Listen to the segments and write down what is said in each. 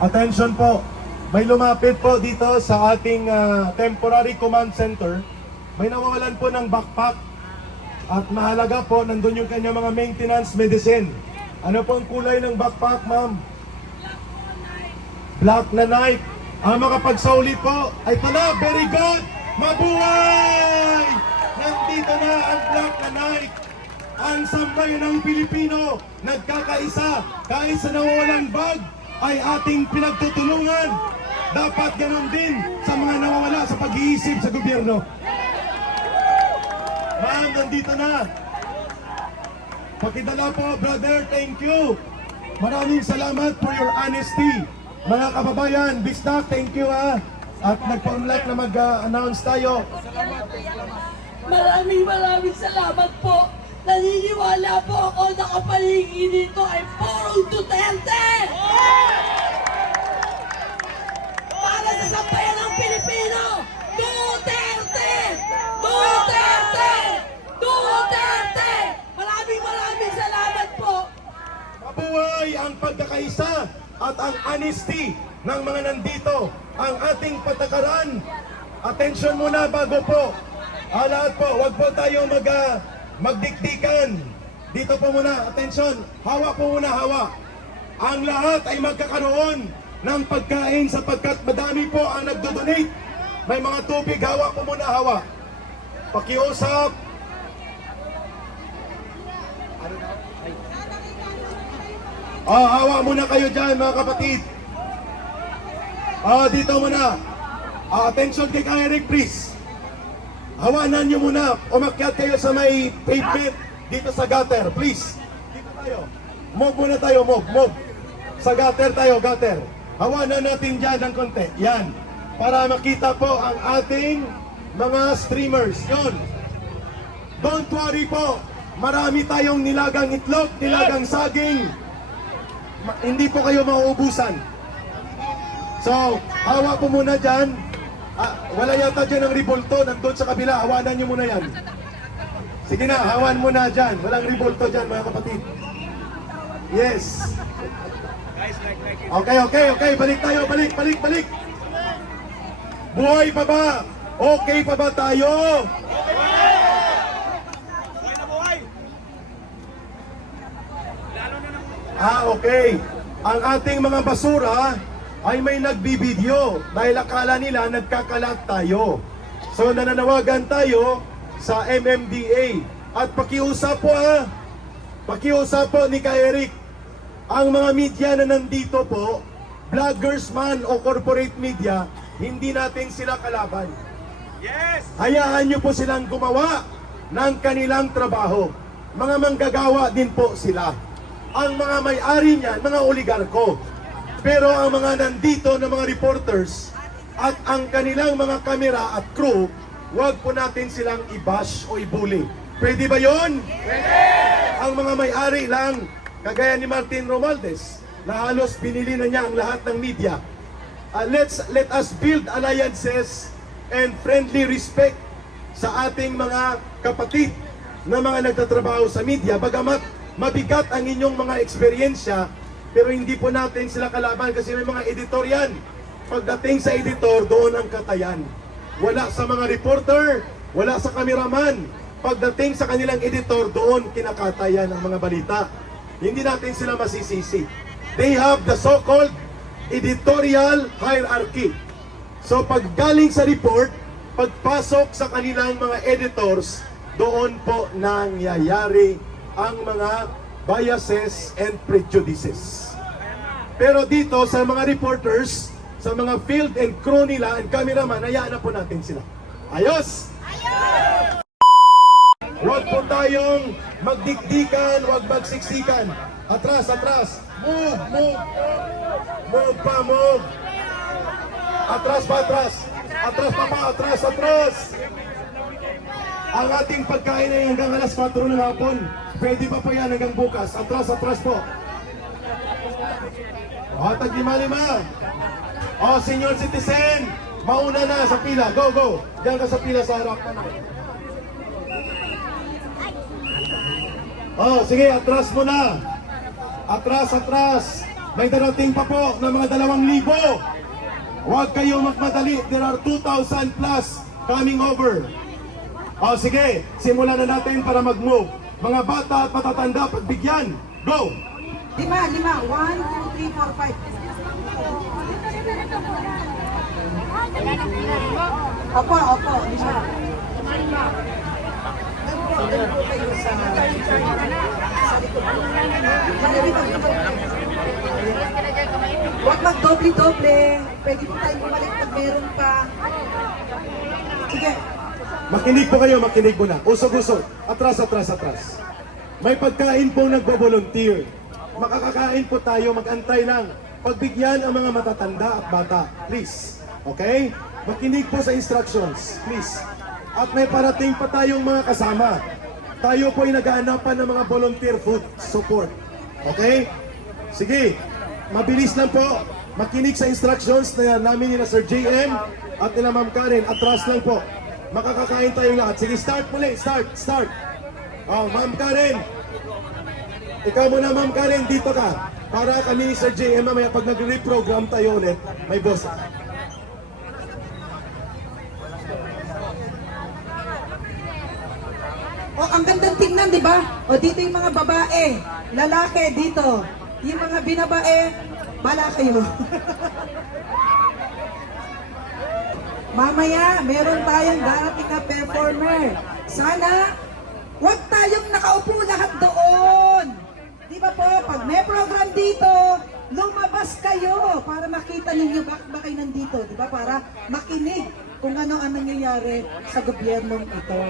Attention po, may lumapit po dito sa ating ah, temporary command center. May nawawalan po ng backpack at mahalaga po, nandun yung kanya mga maintenance medicine. Ano po ang kulay ng backpack, ma'am? Black na knife. Ang makapagsauli po, ay na, very good! Mabuhay! Nandito na ang black na knife. Ang sambayan ng Pilipino, nagkakaisa, kahit sa nawawalang bag, ay ating pinagtutulungan. Dapat ganon din sa mga nawawala sa pag-iisip sa gobyerno. Ma'am, nandito na. Pakidala po, brother. Thank you. Maraming salamat for your honesty. Mga kababayan, Bisdak, thank you ha. At nagpa-unlock na mag-announce tayo. Maraming maraming salamat po. Naniniwala po ako na kapaligid dito ay purong Duterte! Para sa sambayan ng Pilipino, Duterte! Duterte! Duterte! Maraming maraming salamat po. Mabuhay ang pagkakaisa at ang honesty ng mga nandito. Ang ating patakaran. Attention muna bago po. Ah, po, wag po tayo mag, ah, magdikdikan. Dito po muna, attention. Hawa po muna, hawa. Ang lahat ay magkakaroon ng pagkain sapagkat madami po ang nagdodonate. May mga tubig, hawa po muna, hawa. Pakiusap, Ah, hawa muna kayo dyan, mga kapatid. Ah, dito muna. Ah, attention kay Eric, please. Hawanan nyo muna. Umakyat kayo sa may pavement dito sa gutter, please. Dito tayo. Move muna tayo, move, move. Sa gutter tayo, gutter. Hawanan natin dyan ng konti. Yan. Para makita po ang ating mga streamers. Yun. Don't worry po. Marami tayong nilagang itlog, nilagang saging. Ma- hindi po kayo mauubusan. So, hawa po muna dyan. Ah, wala yata dyan ang revolto. Nandun sa kabila. Hawanan nyo muna yan. Sige na, hawan muna dyan. Walang revolto dyan, mga kapatid. Yes. Okay, okay, okay. Balik tayo. Balik, balik, balik. Buhay pa ba? Okay pa ba tayo? Ah, okay. Ang ating mga basura ay may nagbibideo dahil akala nila nagkakalat tayo. So nananawagan tayo sa MMDA at pakiusap po ha. Pakiusap po ni Ka Eric. Ang mga media na nandito po, vloggers man o corporate media, hindi natin sila kalaban. Yes! Hayaan niyo po silang gumawa ng kanilang trabaho. Mga manggagawa din po sila. Ang mga may-ari niyan, mga oligarko. Pero ang mga nandito na mga reporters at ang kanilang mga kamera at crew, huwag po natin silang i-bash o i-bully. Pwede ba yon? Pwede! Ang mga may-ari lang, kagaya ni Martin Romualdez, na halos binili na niya ang lahat ng media. Uh, let's let us build alliances and friendly respect sa ating mga kapatid na mga nagtatrabaho sa media. Bagamat mabigat ang inyong mga eksperyensya, pero hindi po natin sila kalaban kasi may mga editor yan. Pagdating sa editor, doon ang katayan. Wala sa mga reporter, wala sa kameraman. Pagdating sa kanilang editor, doon kinakatayan ang mga balita. Hindi natin sila masisisi. They have the so-called editorial hierarchy. So pag galing sa report, pagpasok sa kanilang mga editors, doon po nangyayari ang mga biases and prejudices. Pero dito sa mga reporters, sa mga field and crew nila and cameraman, hayaan na po natin sila. Ayos! Huwag po tayong magdikdikan, huwag magsiksikan. Atras, atras. Move, move. Move pa, move. Atras pa, atras. Atras pa pa, atras, atras. Ang ating pagkain ay hanggang alas 4 ng hapon. Pwede pa pa yan hanggang bukas. Atras, atras po. O, tag lima lima. O, senior citizen. Mauna na sa pila. Go, go. Diyan ka sa pila sa harap. Oh, sige, atras mo na. Atras, atras. May darating pa po ng mga dalawang libo. Huwag kayong magmadali. There are 2,000 plus coming over. O sige, simulan na natin para mag-move. Mga bata at matatanda, pagbigyan. Go! Lima, lima. One, two, three, four, five. Opo, opo. Lima. Po likod. Huwag mag-doble-doble. Pwede po tayong bumalik pag meron pa. Sige. Makinig po kayo, makinig mo na. Usog-usog. Atras, atras, atras. May pagkain pong nagbo-volunteer. Makakakain po tayo, mag-antay lang. Pagbigyan ang mga matatanda at bata. Please. Okay? Makinig po sa instructions. Please. At may parating pa tayong mga kasama. Tayo po ay nag-aanapan ng mga volunteer food support. Okay? Sige. Mabilis lang po. Makinig sa instructions na namin ni na Sir JM at nila Ma'am Karen. Atras lang po. Makakakain tayong lahat. Sige, start muli. Start, start. Oh, Ma'am Karen. Ikaw muna, Ma'am Karen, dito ka. Para kami Sir JM mamaya pag nag-reprogram tayo ulit, may boss. O, ang gandang tingnan, di ba? O, dito yung mga babae, lalaki dito. Yung mga binabae, bala kayo. Mamaya, meron tayong darating na performer. Sana, huwag tayong nakaupo lahat doon. Di ba po, pag may program dito, lumabas kayo para makita ninyo bakit ba kayo nandito. Di ba? Para makinig kung ano ang nangyayari sa gobyernong ito.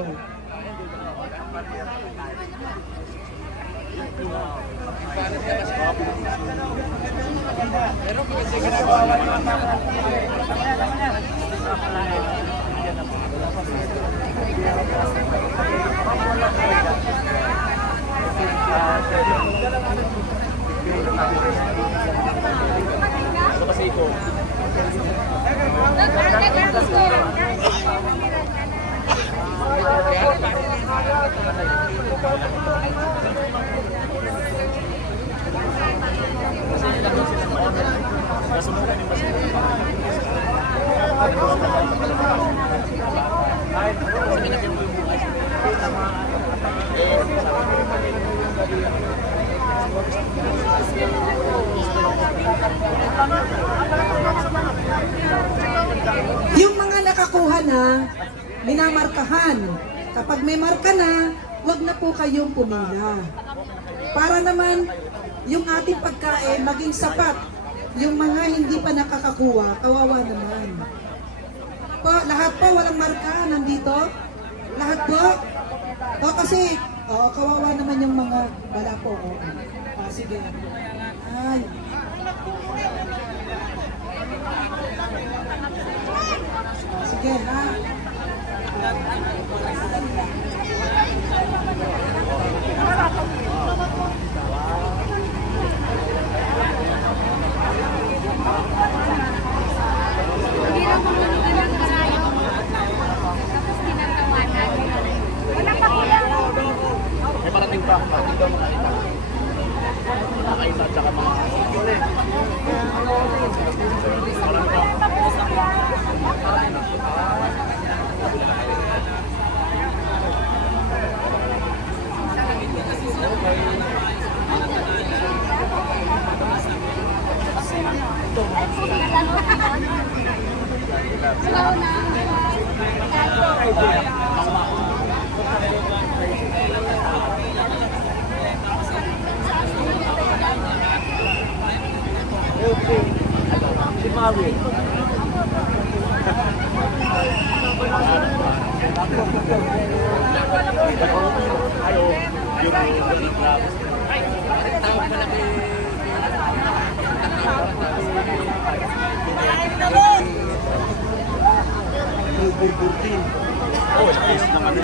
Yung mga nakakuha na, minamarkahan. Kapag may marka na, wag na po kayong pumila. Para naman, yung ating pagkain maging sapat. Yung mga hindi pa nakakakuha, kawawa naman. Po, lahat po, walang marka nandito. Lahat po. O kasi, o, kawawa naman yung mga, wala po. O, Ah, sige. Ay. Sige, ha? Parating pa. Parating daw mga ita. Mga ita at saka mga Slow na. si Maui. Ayo, yung galit na. Ay, tawag pala kay... Burburtin. Oh, space na kami